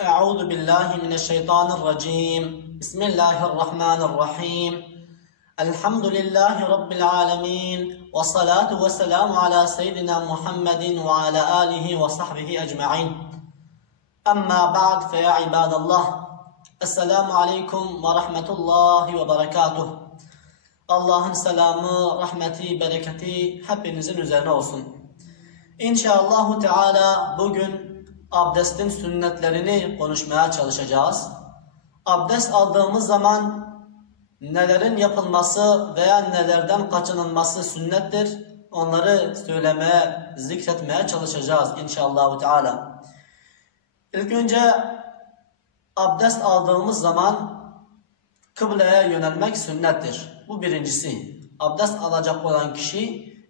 أعوذ بالله من الشيطان الرجيم. بسم الله الرحمن الرحيم. الحمد لله رب العالمين، والصلاة والسلام على سيدنا محمد وعلى آله وصحبه أجمعين. أما بعد فيا عباد الله، السلام عليكم ورحمة الله وبركاته. Allah'ın selamı, rahmeti, bereketi hepinizin üzerine olsun. İnşallah Teala bugün abdestin sünnetlerini konuşmaya çalışacağız. Abdest aldığımız zaman nelerin yapılması veya nelerden kaçınılması sünnettir, onları söylemeye, zikretmeye çalışacağız inşallah Teala. İlk önce abdest aldığımız zaman kıbleye yönelmek sünnettir. Bu birincisi. Abdest alacak olan kişi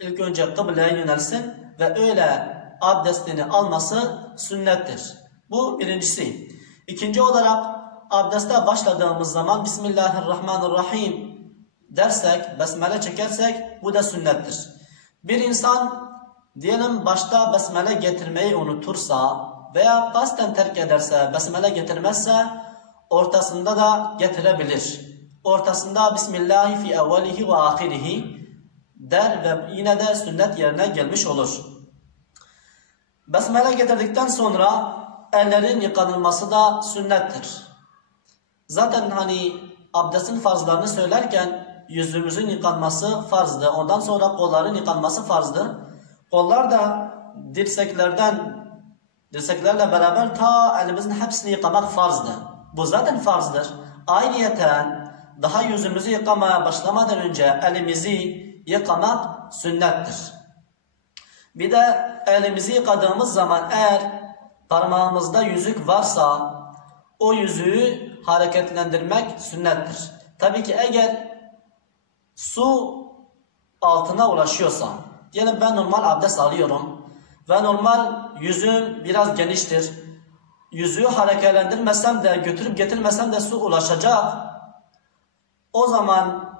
ilk önce kıbleye yönelsin ve öyle abdestini alması sünnettir. Bu birincisi. İkinci olarak abdeste başladığımız zaman Bismillahirrahmanirrahim dersek, besmele çekersek bu da sünnettir. Bir insan diyelim başta besmele getirmeyi unutursa veya kasten terk ederse, besmele getirmezse ortasında da getirebilir. Ortasında Bismillahi fi evvelihi ve ahirihi der ve yine de sünnet yerine gelmiş olur. Besmele getirdikten sonra ellerin yıkanılması da sünnettir. Zaten abdestin farzlarını söylerken yüzümüzün yıkanması farzdı. Ondan sonra kolların yıkanması farzdı. Kollar da dirseklerle beraber ta elimizin hepsini yıkamak farzdı. Bu zaten farzdır. Ayrıyeten daha yüzümüzü yıkamaya başlamadan önce elimizi yıkamak sünnettir. Bir de elimizi yıkadığımız zaman eğer parmağımızda yüzük varsa o yüzüğü hareketlendirmek sünnettir. Tabii ki eğer su altına ulaşıyorsa, yani ben normal abdest alıyorum ve normal yüzüm biraz geniştir. Yüzüğü hareketlendirmesem de, götürüp getirmesem de su ulaşacak. O zaman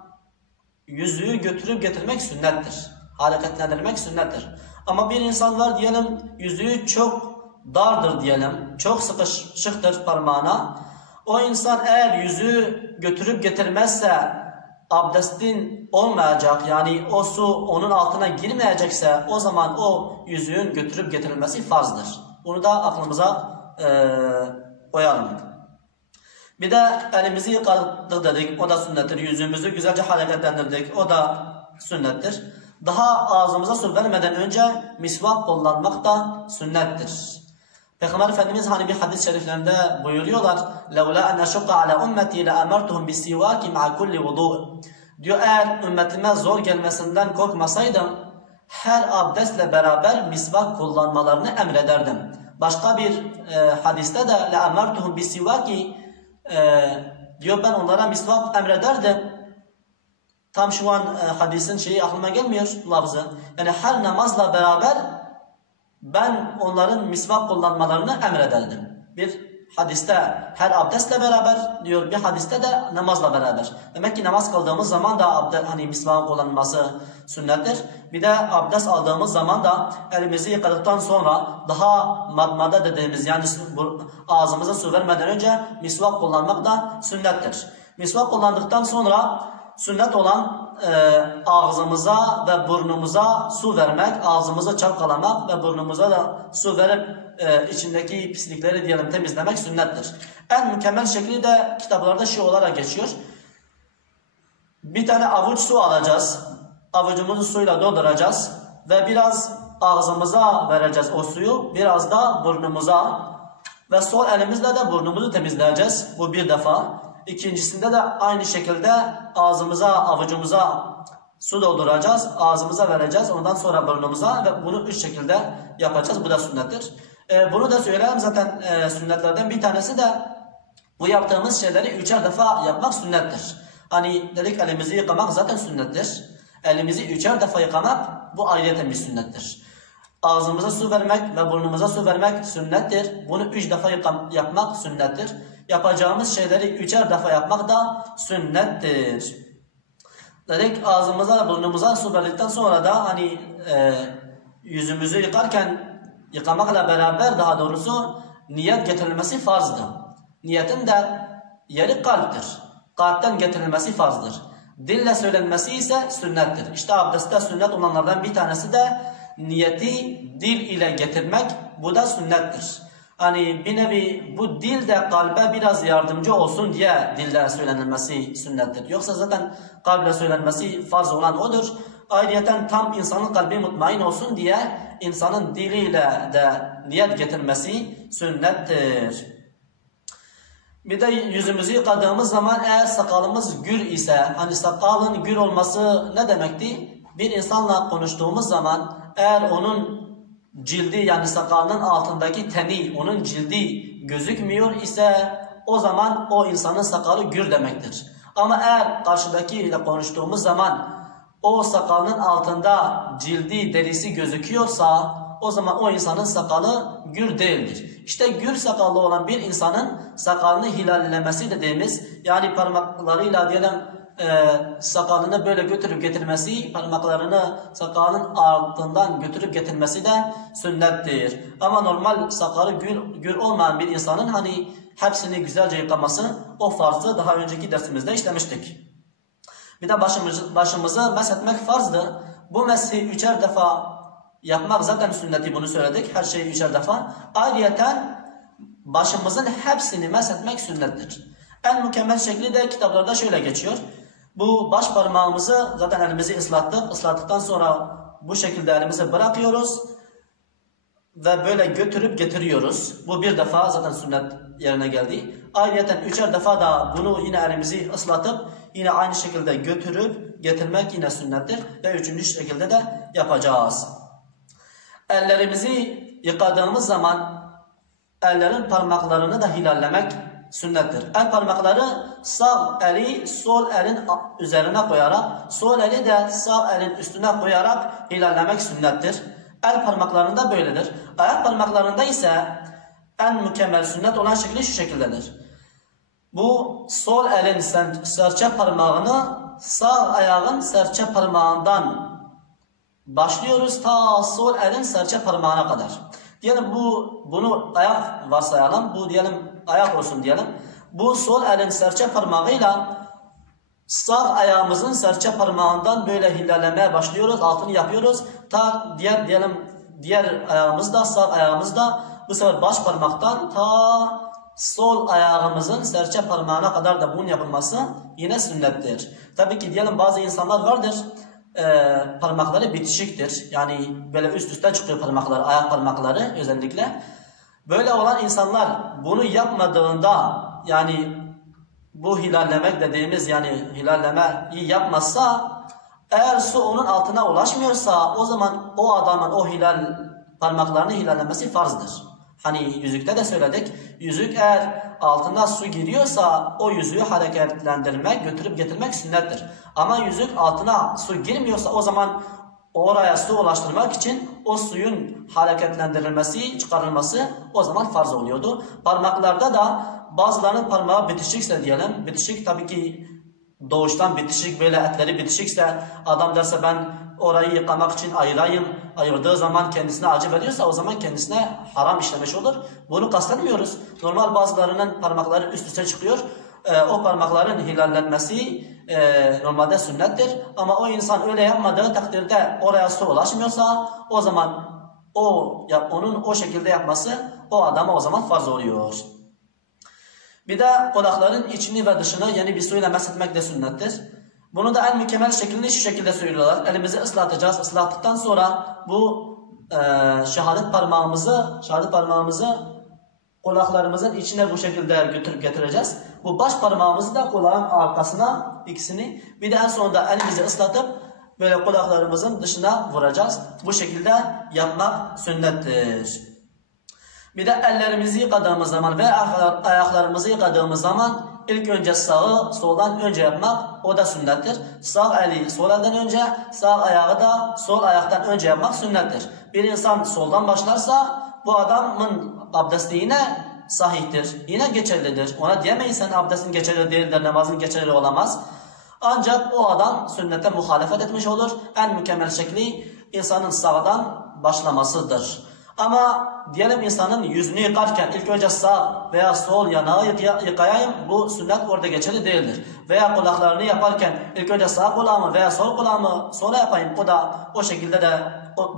yüzüğü götürüp getirmek sünnettir. Hareketlendirmek sünnettir. Ama bir insan var diyelim, yüzüğü çok dardır diyelim, çok sıkışıktır parmağına. O insan eğer yüzüğü götürüp getirmezse abdestin olmayacak, yani o su onun altına girmeyecekse o zaman o yüzüğün götürüp getirilmesi farzdır. Bunu da aklımıza koyalım. Bir de elimizi yıkadık dedik, o da sünnettir. Yüzümüzü güzelce hareketlendirdik, o da sünnettir. Daha ağzımıza su vermeden önce misvak kullanmak da sünnettir. Peygamber Efendimiz bir hadis-i şeriflerinde buyuruyorlar: لَوْلَا أَنَّ شُقَّ عَلَى أُمَّتِي لَأَمَرْتُهُمْ بِالسِّوَاكِ مَعَ كُلِّ وُضُوءٍ. Diyor, eğer ümmetime zor gelmesinden korkmasaydım her abdestle beraber misvak kullanmalarını emrederdim. Başka bir hadiste de لَأَمَرْتُهُمْ بِالسِّوَاكِ diyor, ben onlara misvak emrederdim. Tam şu an hadisin aklıma gelmiyor lafzı. Yani her namazla beraber ben onların misvak kullanmalarını emrederdim. Bir hadiste her abdestle beraber diyor, bir hadiste de namazla beraber. Demek ki namaz kıldığımız zaman da misvak kullanılması sünnettir. Bir de abdest aldığımız zaman da elimizi yıkadıktan sonra daha madmada dediğimiz, yani ağzımıza su vermeden önce misvak kullanmak da sünnettir. Misvak kullandıktan sonra sünnet olan ağzımıza ve burnumuza su vermek, ağzımızı çalkalamak ve burnumuza da su verip içindeki pislikleri diyelim temizlemek sünnettir. En mükemmel şekli de kitaplarda olarak geçiyor. Bir tane avuç su alacağız. Avucumuzu suyla dolduracağız ve biraz ağzımıza vereceğiz o suyu, biraz da burnumuza ve sol elimizle de burnumuzu temizleyeceğiz. Bu bir defa. İkincisinde de aynı şekilde ağzımıza, avucumuza su dolduracağız, ağzımıza vereceğiz, ondan sonra burnumuza ve bunu üç şekilde yapacağız. Bu da sünnettir. Bunu da söyleyelim, zaten sünnetlerden bir tanesi de bu yaptığımız şeyleri üçer defa yapmak sünnettir. Dedik elimizi yıkamak zaten sünnettir. Elimizi üçer defa yıkamak bu ayrıca bir sünnettir. Ağzımıza su vermek ve burnumuza su vermek sünnettir. Bunu üç defa yapmak sünnettir. Yapacağımız şeyleri üçer defa yapmak da sünnettir. Dedik ağzımıza ve burnumuza su verdikten sonra da yüzümüzü yıkarken yıkamakla beraber daha doğrusu niyet getirilmesi farzdır. Niyetin de yeri kalptir. Kalpten getirilmesi farzdır. Dille söylenmesi ise sünnettir. İşte abdestte sünnet olanlardan bir tanesi de niyeti dil ile getirmek. Bu da sünnettir. Hani bir nevi bu dil de kalbe biraz yardımcı olsun diye dille söylenilmesi sünnettir. Yoksa zaten kalple söylenmesi farz olan odur. Ayrıyeten tam insanın kalbi mutmain olsun diye insanın diliyle de niyet getirmesi sünnettir. Bir de yüzümüzü yıkadığımız zaman eğer sakalımız gür ise, hani sakalın gür olması ne demekti? Bir insanla konuştuğumuz zaman eğer onun cildi, yani sakalının altındaki teni, onun cildi gözükmüyor ise o zaman o insanın sakalı gür demektir. Ama eğer karşıdakiyle konuştuğumuz zaman o sakalının altında cildi, derisi gözüküyorsa o zaman o insanın sakalı gür değildir. İşte gür sakallı olan bir insanın sakalını hilallemesi dediğimiz, yani parmaklarıyla diyelim sakalını böyle götürüp getirmesi, parmaklarını sakalın altından götürüp getirmesi de sünnettir. Ama normal sakalı gür olmayan bir insanın hani hepsini güzelce yıkaması o farzı daha önceki dersimizde işlemiştik. Bir de başımızı meshetmek farzdır. Bu meshi 3'er defa yapmak zaten sünneti, bunu söyledik. Her şeyi 3'er defa. Ayrıyeten başımızın hepsini meshetmek sünnettir. En mükemmel şekli de kitaplarda şöyle geçiyor. Bu baş parmağımızı zaten elimizi ıslattık. Islattıktan sonra bu şekilde elimizi bırakıyoruz. Ve böyle götürüp getiriyoruz. Bu bir defa zaten sünnet yerine geldi. Ayrıyeten 3'er defa da bunu yine elimizi ıslatıp yine aynı şekilde götürüp getirmek yine sünnettir. Ve 3. şekilde de yapacağız. Ellerimizi yıkadığımız zaman ellerin parmaklarını da hilallemek sünnettir. El parmakları sağ eli sol elin üzerine koyarak, sol eli de sağ elin üstüne koyarak hilallemek sünnettir. El parmaklarında böyledir. Ayak parmaklarında ise en mükemmel sünnet olan şekli şu şekildedir. Bu sol elin serçe parmağını sağ ayağın serçe parmağından başlıyoruz ta sol elin serçe parmağına kadar. Diyelim bunu ayak varsayalım. Bu diyelim ayak olsun diyelim. Bu sol elin serçe parmağıyla sağ ayağımızın serçe parmağından böyle hilallemeye başlıyoruz. Altını yapıyoruz. Ta diğer ayağımız da, sağ ayağımız da bu sefer baş parmaktan ta sol ayağımızın serçe parmağına kadar da bunun yapılması yine sünnettir. Tabii ki diyelim bazı insanlar vardır. Parmakları bitişiktir. Yani böyle üst üste çıkıyor parmakları, ayak parmakları özellikle. Böyle olan insanlar bunu yapmadığında, yani bu hilallemek dediğimiz, yani hilallemeyi yapmazsa, eğer su onun altına ulaşmıyorsa o zaman o adamın o parmaklarını hilallemesi farzdır. Hani yüzükte de söyledik. Yüzük eğer altına su giriyorsa o yüzüğü hareketlendirmek, götürüp getirmek sünnettir. Ama yüzük altına su girmiyorsa o zaman oraya su ulaştırmak için o suyun hareketlendirilmesi, çıkarılması o zaman farz oluyordu. Parmaklarda da bazılarının parmağı bitişikse diyelim, bitişik tabii ki doğuştan bitişik, böyle etleri bitişikse adam derse ben orayı yıkamak için ayırayım, ayırdığı zaman kendisine acı veriyorsa o zaman kendisine haram işlemiş olur. Bunu kastetmiyoruz. Normal bazılarının parmakları üst üste çıkıyor. O parmakların hilallenmesi normalde sünnettir. Ama o insan öyle yapmadığı takdirde oraya su ulaşmıyorsa o zaman onun o şekilde yapması o adama o zaman farz oluyor. Bir de kulakların içini ve dışını yeni bir suyla meshetmek de sünnettir. Bunu da en mükemmel şekilde şu şekilde söylüyorlar. Elimizi ıslatacağız. Islattıktan sonra bu şehadet parmağımızı kulaklarımızın içine bu şekilde götürüp getireceğiz. Bu baş parmağımızı da kulağın arkasına, ikisini, bir de en sonunda elimizi ıslatıp böyle kulaklarımızın dışına vuracağız. Bu şekilde yapmak sünnettir. Bir de ellerimizi yıkadığımız zaman ve ayaklarımızı yıkadığımız zaman ilk önce sağı soldan önce yapmak o da sünnettir. Sağ eli sol elden önce, sağ ayağı da sol ayaktan önce yapmak sünnettir. Bir insan soldan başlarsa bu adamın abdesti yine sahihtir, yine geçerlidir. Ona diyemeyiz sen abdestin geçerli değildir, namazın geçerli olamaz. Ancak o adam sünnete muhalefet etmiş olur. En mükemmel şekli insanın sağdan başlamasıdır. Ama diyelim insanın yüzünü yıkarken ilk önce sağ veya sol yanağı yıkayayım, bu sünnet orada geçerli değildir. Veya kulaklarını yaparken ilk önce sağ kulağımı veya sol kulağımı sonra yapayım, o da o şekilde de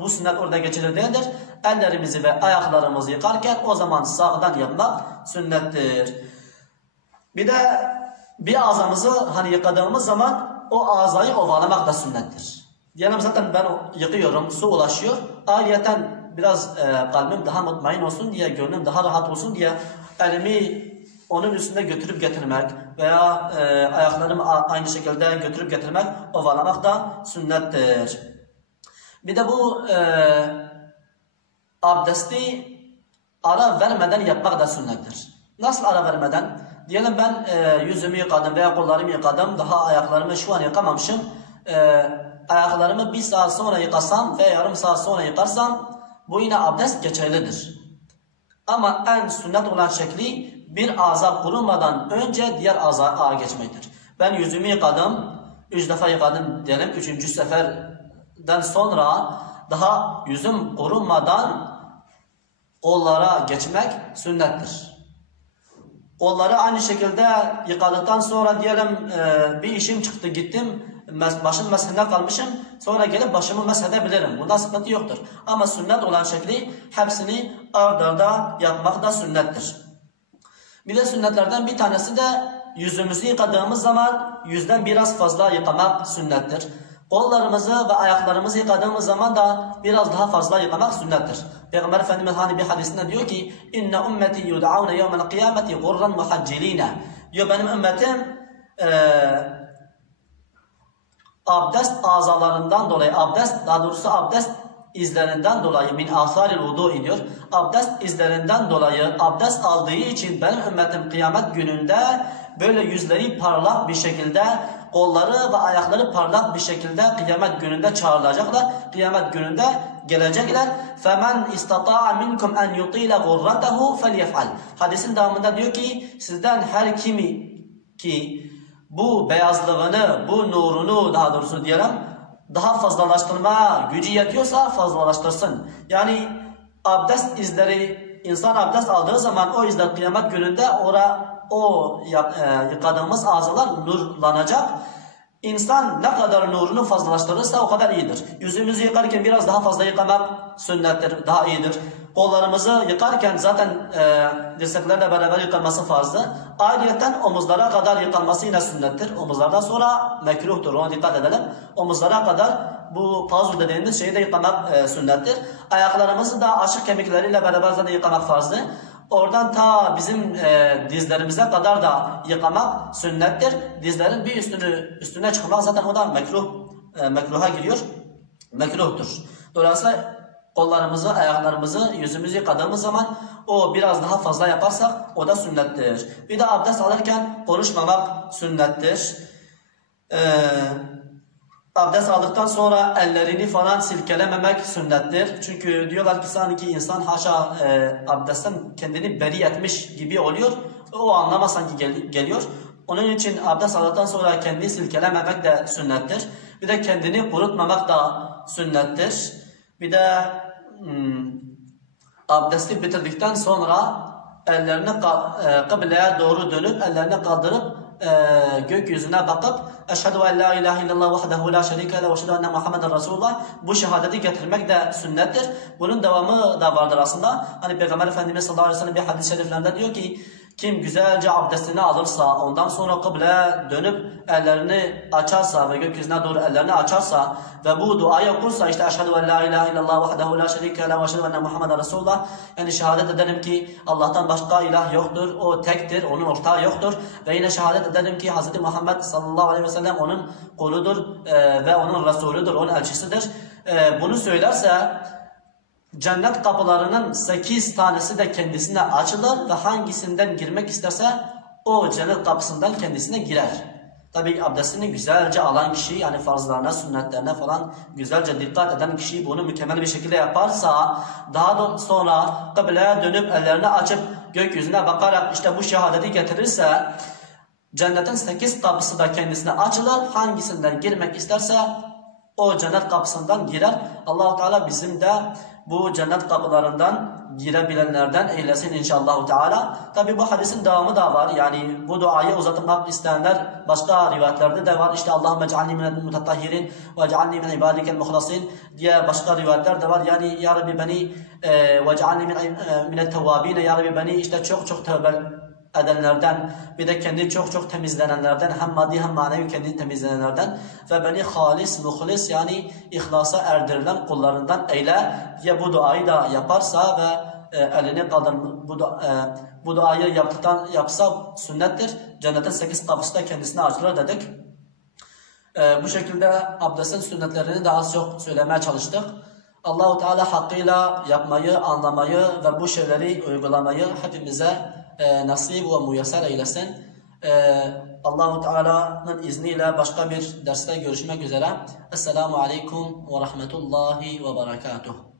bu sünnet orada geçerli değildir. Ellerimizi ve ayaklarımızı yıkarken o zaman sağdan yapmak sünnettir. Bir de bir ağzımızı hani yıkadığımız zaman o ağzayı ovalamak da sünnettir. Diyelim zaten ben yıkıyorum, su ulaşıyor. Ayrıyeten biraz kalbim daha mutmain olsun diye, gönlüm daha rahat olsun diye elimi onun üstünde götürüp getirmek veya ayaklarımı aynı şekilde götürüp getirmek, ovalamak da sünnettir. Bir de bu abdesti ara vermeden yapmak da sünnettir. Nasıl ara vermeden? Diyelim ben yüzümü yıkadım veya kollarımı yıkadım, daha ayaklarımı şu an yıkamamışım. Ayaklarımı bir saat sonra yıkasam veya yarım saat sonra yıkarsam bu yine abdest geçerlidir. Ama en sünnet olan şekli bir ağza kurumadan önce diğer ağza geçmektir. Ben yüzümü yıkadım, 3 defa yıkadım diyelim, 3. seferden sonra daha yüzüm kurulmadan kollara geçmek sünnettir. Kolları aynı şekilde yıkadıktan sonra diyelim bir işim çıktı, gittim, başım meshine kalmışım, sonra gelip başımı meshedebilirim. Bunda sıkıntı yoktur. Ama sünnet olan şekli hepsini ard arda yapmak da sünnettir. Bir de sünnetlerden bir tanesi de yüzümüzü yıkadığımız zaman yüzden biraz fazla yıkamak sünnettir. Kollarımızı ve ayaklarımızı yıkadığımız zaman da biraz daha fazla yıkamak sünnettir. Peygamber Efendimiz hani bir hadisinde diyor ki inne ümmeti yud'avne yevmel kıyameti gurran muhaccilina. Diyor benim ümmetim abdest azalarından dolayı, daha doğrusu abdest izlerinden dolayı, min asaril vudu ediyor. Abdest izlerinden dolayı, abdest aldığı için benim ümmetim kıyamet gününde böyle yüzleri parlak bir şekilde, kolları ve ayakları parlak bir şekilde kıyamet gününde çağrılacaklar. Kıyamet gününde gelecekler. فَمَنْ اِسْتَطَاعَ مِنْكُمْ اَنْ يُطِيلَ غُرَّتَهُ فَلْيَفْعَلْ. Hadisin devamında diyor ki sizden her kimi ki bu beyazlığını, bu nurunu daha doğrusu diyelim daha fazlalaştırma gücü yetiyorsa fazlalaştırsın. Yani abdest izleri, insan abdest aldığı zaman o izler kıyamet gününde yıkadığımız ağzalar nurlanacak. İnsan ne kadar nurunu fazlalaştırırsa o kadar iyidir. Yüzümüzü yıkarken biraz daha fazla yıkamak sünnettir, daha iyidir. Kollarımızı yıkarken zaten dirseklerle beraber yıkanması farzdır. Ayrıca omuzlara kadar yıkanması yine sünnettir. Omuzlardan sonra mekruhtur, ona dikkat edelim. Omuzlara kadar bu pazu dediğimiz şeyi de yıkamak sünnettir. Ayaklarımızı da açık kemikleriyle beraber zaten yıkamak farzdır. Oradan ta bizim dizlerimize kadar da yıkamak sünnettir. Dizlerin bir üstüne çıkmak zaten o da mekruha giriyor. Mekruhtur. Dolayısıyla kollarımızı, ayaklarımızı, yüzümüzü yıkadığımız zaman o biraz daha fazla yaparsak o da sünnettir. Bir de abdest alırken konuşmamak sünnettir. Abdest aldıktan sonra ellerini falan silkelememek sünnettir. Çünkü diyorlar ki sanki insan haşa abdestten kendini beri etmiş gibi oluyor. O anlama sanki geliyor. Onun için abdest aldıktan sonra kendini silkelememek de sünnettir. Bir de kendini kurutmamak da sünnettir. Bir de abdesti bitirdikten sonra ellerini kıbleye doğru dönüp ellerini kaldırıp gökyüzüne bakıp eşhedü en la ilahe illallah vahdehu la şerike le ve eşhedü enne Muhammeden Resulullah bu şehadeti getirmek de sünnettir. Bunun devamı da vardır aslında. Hani Peygamber Efendimiz sallallahu aleyhi ve sellem bir hadis-i şeriflerinde diyor ki kim güzelce abdestini alırsa ondan sonra kıbleye dönüp ellerini açarsa ve gökyüzüne doğru ellerini açarsa ve bu duayı okursa işte eşhedü en la ilahe illallah vahdehu la şerike le ve eşhedü enne Muhammeden Resulullah, yani şehadet ederim ki Allah'tan başka ilah yoktur, o tektir, onun ortağı yoktur ve yine şehadet ederim ki Hz. Muhammed sallallahu aleyhi ve sellem onun kuludur ve onun Resulüdür, onun elçisidir. Bunu söylerse cennet kapılarının 8 tanesi de kendisine açılır ve hangisinden girmek isterse o cennet kapısından kendisine girer. Tabii abdestini güzelce alan kişi, yani farzlarına, sünnetlerine falan güzelce dikkat eden kişi bunu mükemmel bir şekilde yaparsa daha sonra kıbleye dönüp ellerini açıp gökyüzüne bakarak işte bu şehadeti getirirse cennetin 8 kapısı da kendisine açılır. Hangisinden girmek isterse o cennet kapısından girer. Allah-u Teala bizim de bu cennet kapılarından girebilenlerden eylesin inşallah Teala. Tabi bu hadisin devamı da var. Yani bu duayı uzatmak isteyenler başka rivayetlerde de var. İşte Allahümme cealni minel mutatahhirin ve cealni min ibadikel muhlasin diye başka rivayetler de var. Yani ya Rabbi beni ve cealni minel tevvabine, ya Rabbi beni işte çok tövbe edenlerden, bir de kendi çok temizlenenlerden, hem maddi hem manevi kendi temizlenenlerden ve beni halis, muhlis yani ihlasa erdirilen kullarından eyle diye bu duayı da yaparsa ve elini kaldır, bu duayı yapsa sünnettir. Cennetin 8 kapısı da kendisine açılır dedik. Bu şekilde abdestin sünnetlerini daha çok söylemeye çalıştık. Allah-u Teala hakkıyla yapmayı, anlamayı ve bu şeyleri uygulamayı hepimize nasip ve müyesser eylesin. Allah-u Teala'nın izniyle başka bir derste görüşmek üzere. Esselamu Aleyküm ve Rahmetullahi ve Berekatuhu.